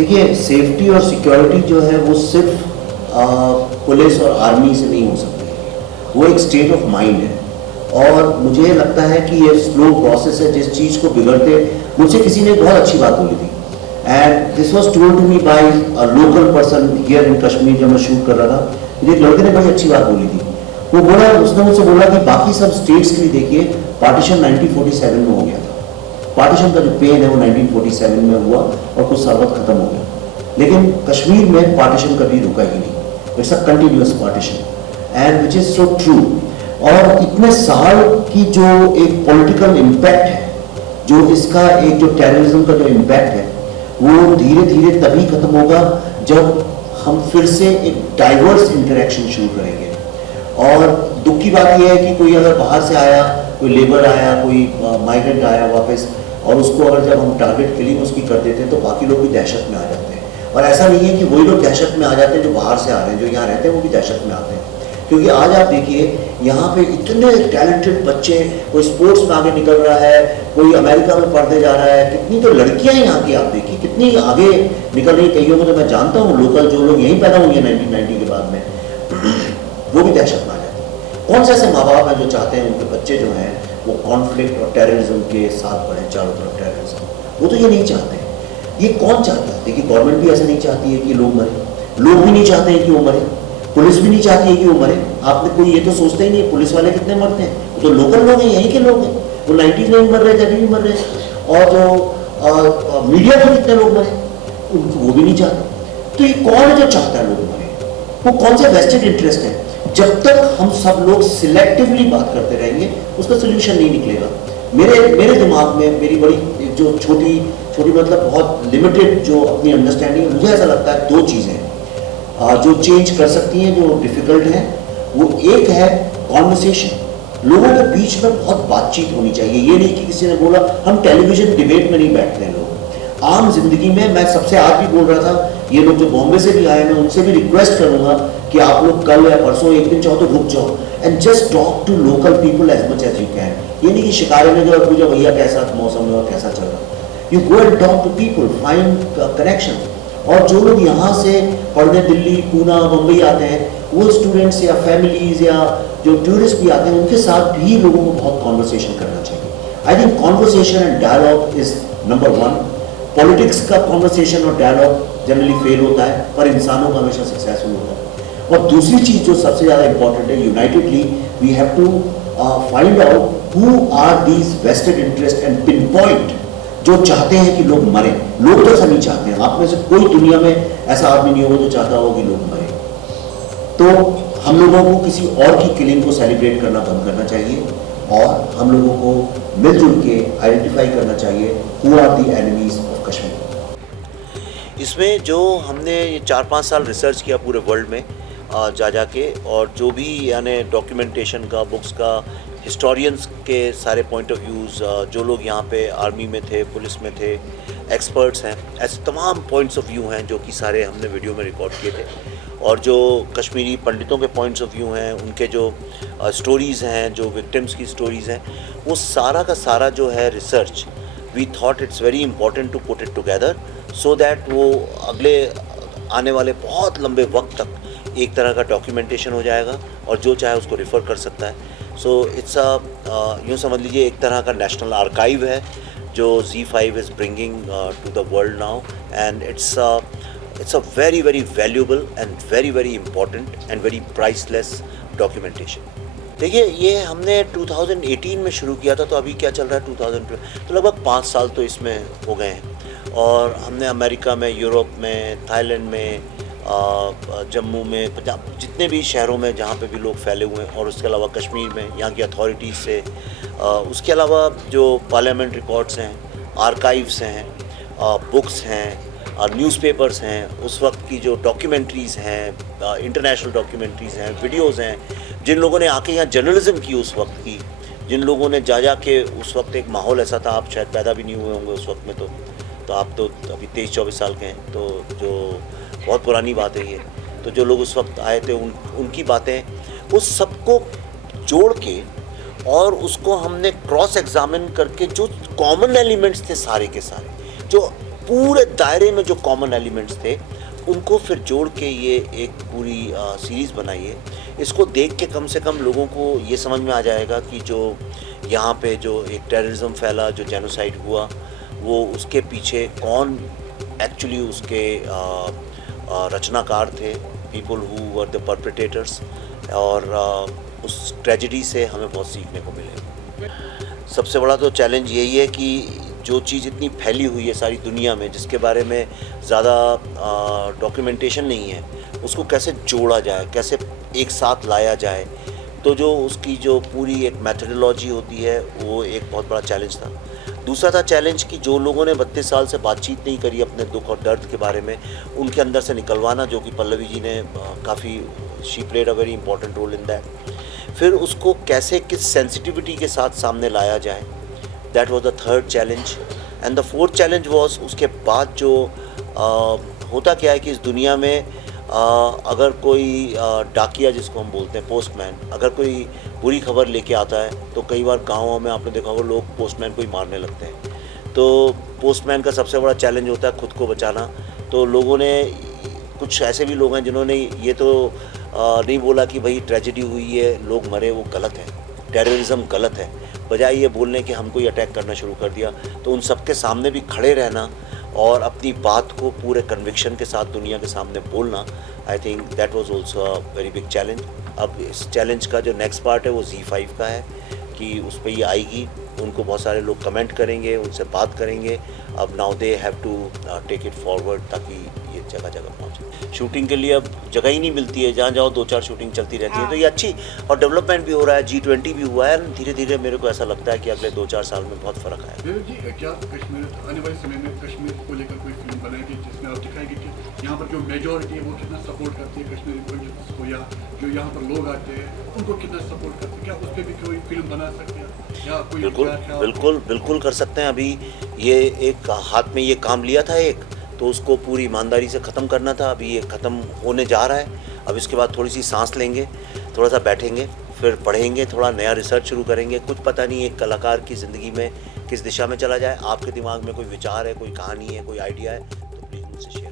देखिए, सेफ्टी और सिक्योरिटी जो है वो सिर्फ पुलिस और आर्मी से नहीं हो सकती, वो एक स्टेट ऑफ माइंड है। और मुझे लगता है कि ये स्लो प्रोसेस है। जिस चीज़ को बिगड़ते, मुझसे किसी ने बहुत अच्छी बात बोली थी, and this was told to me by a local person here in Kashmir. जब मैं शूट कर रहा था, मुझे एक लड़के ने बड़ी अच्छी बात बोली थी। वो बोला, उसने मुझसे बोला कि बाकी सब स्टेट्स के लिए देखिए, पार्टीशन 1947 में हो गया था। पार्टीशन का जो पेन है वो 1947 में हुआ और कुछ साल बाद खत्म हो गया, लेकिन कश्मीर में पार्टीशन कभी रुका ही नहीं। It's a continuous partition and which is so true. और इतने साल की जो एक पॉलिटिकल इम्पैक्ट है, जो इसका एक जो टेररिज्म का जो इम्पैक्ट है, वो धीरे धीरे तभी खत्म होगा जब हम फिर से एक डाइवर्स इंटरेक्शन शुरू करेंगे। और दुख की बात यह है कि कोई अगर बाहर से आया, कोई लेबर आया, कोई माइग्रेंट आया वापस, और उसको अगर जब हम टारगेट किलिंग उसकी कर देते हैं तो बाकी लोग भी दहशत में आ जाते हैं। और ऐसा नहीं है कि वही लोग दहशत में आ जाते हैं जो बाहर से आ रहे हैं, जो यहाँ रहते हैं वो भी दहशत में आते हैं। क्योंकि आज आप देखिए, यहाँ पे इतने टैलेंटेड बच्चे, कोई स्पोर्ट्स में आगे निकल रहा है, कोई अमेरिका में पढ़ने जा रहा है, कितनी तो लड़कियाँ यहाँ की आप देखिए कितनी आगे निकल रही। कईयों को तो मैं जानता हूँ लोकल, जो लोग यहीं पैदा हुए 1990 के बाद में, वो भी दहशत में आ जाते हैं। कौन से ऐसे माँ बाप हैं जो चाहते हैं उनके बच्चे जो हैं वो कॉन्फ्लिक्ट और टेररिज्म के साथ बढ़े, चारों तरफ टेररिज्म? वो तो ये नहीं चाहते। ये कौन चाहता है? देखिए, गवर्नमेंट भी ऐसा नहीं चाहती है कि लोग मरे, लोग भी नहीं चाहते हैं कि वो मरे, पुलिस भी नहीं चाहती है कि वो मरे। आपने कोई ये तो सोचते ही नहीं, पुलिस वाले कितने मरते हैं, वो तो लोकल लोग हैं, यहीं के लोग हैं। वो 90s में भी मर रहे थे, अभी भी मर रहे हैं। और जो मीडिया में कितने लोग मरे, उनको वो भी नहीं चाहते। तो ये कौन है जो चाहता है लोग मरे? वो कौन सा वेस्टेड इंटरेस्ट है? जब तक हम सब लोग सिलेक्टिवली बात करते रहेंगे, उसका सोल्यूशन नहीं निकलेगा। मेरे दिमाग में मेरी बड़ी जो छोटी मतलब बहुत लिमिटेड जो अपनी अंडरस्टैंडिंग है, मुझे ऐसा लगता है दो चीज़ें जो चेंज कर सकती हैं, जो डिफिकल्ट हैं। वो एक है कॉन्वर्सेशन। लोगों के बीच में बहुत बातचीत होनी चाहिए। ये नहीं कि किसी ने बोला, हम टेलीविजन डिबेट में नहीं बैठते हैं लोग। आम जिंदगी में, मैं सबसे आज भी बोल रहा था, ये लोग जो बॉम्बे से भी आए, मैं उनसे भी रिक्वेस्ट करूंगा कि आप लोग कल या परसों एक दिन चाहो तो रुक जाओ and just talk to local people as much as you can. ये नहीं कि शिकारे में जो पूछा भैया कैसा मौसम है और कैसा चल रहा है। You go and talk to people, find connection. और जो लोग यहाँ से पढ़ने दिल्ली, पूना, मुंबई आते हैं, वो स्टूडेंट्स या फैमिलीज या जो टूरिस्ट भी आते हैं, उनके साथ भी लोगों को बहुत कॉन्वर्सेशन करना चाहिए। I think conversation and dialogue is number one. Politics का कॉन्वर्सेशन और डायलॉग जनरली फेल होता है, पर इंसानों का हमेशा सक्सेसफुल होता है। और दूसरी चीज़ जो सबसे ज़्यादा इंपॉर्टेंट है, unitedly we have to find out who are these vested interest and pinpoint जो चाहते हैं कि लोग मरें। लोग तो ऐसा नहीं चाहते हैं। आप में से कोई दुनिया में ऐसा आदमी नहीं होगा जो चाहता हो कि लोग मरें। तो हम लोगों को किसी और की किलिंग को सेलिब्रेट करना बंद करना चाहिए और हम लोगों को मिलजुल के आइडेंटिफाई करना चाहिए who are the enemies of Kashmir. इसमें जो हमने ये 4-5 साल रिसर्च किया पूरे वर्ल्ड में जा के, और जो भी यानी डॉक्यूमेंटेशन का, बुक्स का, हिस्टोरियंस के सारे पॉइंट ऑफ व्यूज़, जो लोग यहाँ पे आर्मी में थे, पुलिस में थे, एक्सपर्ट्स हैं, ऐसे तमाम पॉइंट्स ऑफ व्यू हैं जो कि सारे हमने वीडियो में रिकॉर्ड किए थे। और जो कश्मीरी पंडितों के पॉइंट्स ऑफ व्यू हैं, उनके जो स्टोरीज़ हैं, जो विक्टिम्स की स्टोरीज़ हैं, वो सारा का सारा जो है research, we thought it's very important to put it together so that वो अगले आने वाले बहुत लंबे वक्त तक एक तरह का डॉक्यूमेंटेशन हो जाएगा और जो चाहे उसको रेफ़र कर सकता है। सो इट्स यूँ समझ लीजिए एक तरह का नेशनल आर्काइव है जो ZEE5 is bringing to the world now, and it's a very very valuable and very very important and very priceless documentation. देखिए, ये हमने 2018 में शुरू किया था, तो अभी क्या चल रहा है 2012, तो लगभग 5 साल तो इसमें हो गए हैं। और हमने अमेरिका में, यूरोप में, थाईलैंड में, जम्मू में, पंजाब, जितने भी शहरों में जहाँ पे भी लोग फैले हुए हैं, और उसके अलावा कश्मीर में यहाँ की अथॉरिटीज़ से, उसके अलावा जो पार्लियामेंट रिकॉर्ड्स हैं, आर्काइव्स हैं, बुक्स हैं, न्यूज़पेपर्स हैं, उस वक्त की जो डॉक्यूमेंट्रीज़ हैं, इंटरनेशनल डॉक्यूमेंट्रीज़ हैं, वीडियोज़ हैं, जिन लोगों ने आके यहाँ जर्नलिज्म की उस वक्त की, जिन लोगों ने जा के उस वक्त एक माहौल ऐसा था, आप शायद पैदा भी नहीं हुए होंगे उस वक्त में, तो आप तो अभी 23-24 साल के हैं, तो जो बहुत पुरानी बात है ये। तो जो लोग उस वक्त आए थे, उनकी बातें, वो सबको जोड़ के और उसको हमने क्रॉस एग्जामिन करके जो कॉमन एलिमेंट्स थे सारे के सारे, जो पूरे दायरे में जो कॉमन एलिमेंट्स थे उनको फिर जोड़ के ये एक पूरी सीरीज़ बनाई है। इसको देख के कम से कम लोगों को ये समझ में आ जाएगा कि जो यहाँ पे जो एक टेररिज्म फैला, जो जेनोसाइड हुआ, वो उसके पीछे कौन एक्चुअली उसके रचनाकार थे, people who were the perpetrators, और उस ट्रेजेडी से हमें बहुत सीखने को मिले। सबसे बड़ा तो चैलेंज यही है कि जो चीज़ इतनी फैली हुई है सारी दुनिया में, जिसके बारे में ज़्यादा डॉक्यूमेंटेशन नहीं है, उसको कैसे जोड़ा जाए, कैसे एक साथ लाया जाए। तो जो उसकी जो पूरी एक मेथडोलॉजी होती है वो एक बहुत बड़ा चैलेंज था। दूसरा था चैलेंज कि जो लोगों ने 32 साल से बातचीत नहीं करी अपने दुख और दर्द के बारे में, उनके अंदर से निकलवाना, जो कि पल्लवी जी ने काफ़ी she played a very important role in that. फिर उसको कैसे किस सेंसिटिविटी के साथ सामने लाया जाए, that was the third challenge. And the fourth challenge was उसके बाद जो होता क्या है कि इस दुनिया में अगर कोई डाकिया जिसको हम बोलते हैं, पोस्टमैन, अगर कोई बुरी खबर लेके आता है तो कई बार गाँवों में आपने देखा होगा लोग पोस्टमैन को ही मारने लगते हैं। तो पोस्टमैन का सबसे बड़ा चैलेंज होता है खुद को बचाना। तो लोगों ने, कुछ ऐसे भी लोग हैं जिन्होंने ये तो नहीं बोला कि भाई ट्रेजेडी हुई है, लोग मरे, वो गलत है, टेररिज्म गलत है, बजाय ये बोलने कि हमको ही अटैक करना शुरू कर दिया। तो उन सबके सामने भी खड़े रहना और अपनी बात को पूरे कन्विक्शन के साथ दुनिया के सामने बोलना, I think that was also a very big challenge. अब इस चैलेंज का जो नेक्स्ट पार्ट है वो Z5 का है कि उस पर ये आएगी, उनको बहुत सारे लोग कमेंट करेंगे, उनसे बात करेंगे। अब now they have to take it forward ताकि ये जगह जगह पहुँचे। शूटिंग के लिए अब जगह ही नहीं मिलती है, जहाँ जाओ 2-4 शूटिंग चलती रहती है। तो ये अच्छी, और डेवलपमेंट भी हो रहा है, G20 भी हुआ है। धीरे धीरे मेरे को ऐसा लगता है कि अगले 2-4 साल में बहुत फ़र्क आएगा। विवेक जी, क्या कश्मीर आने वाले समय में कश्मीर को लेकर कोई फिल्म बनाएगी जिसमें आप दिखाएंगे कि यहाँ पर जो मेजॉरिटी है वो कितना सपोर्ट करती है कश्मीरी पॉलिटिक्स को, या जो यहाँ पर लोग आते हैं उनको कितना सपोर्ट करते हैं? क्या उस पर भी कोई फिल्म बना सकते हैं या कोई? बिल्कुल कर सकते हैं। अभी ये एक हाथ में ये काम लिया था एक, तो उसको पूरी ईमानदारी से ख़त्म करना था। अभी ये ख़त्म होने जा रहा है। अब इसके बाद थोड़ी सी सांस लेंगे, थोड़ा सा बैठेंगे, फिर पढ़ेंगे, थोड़ा नया रिसर्च शुरू करेंगे। कुछ पता नहीं एक कलाकार की ज़िंदगी में किस दिशा में चला जाए। आपके दिमाग में कोई विचार है, कोई कहानी है, कोई आइडिया है, तो प्लीज़ मुझसे शेयर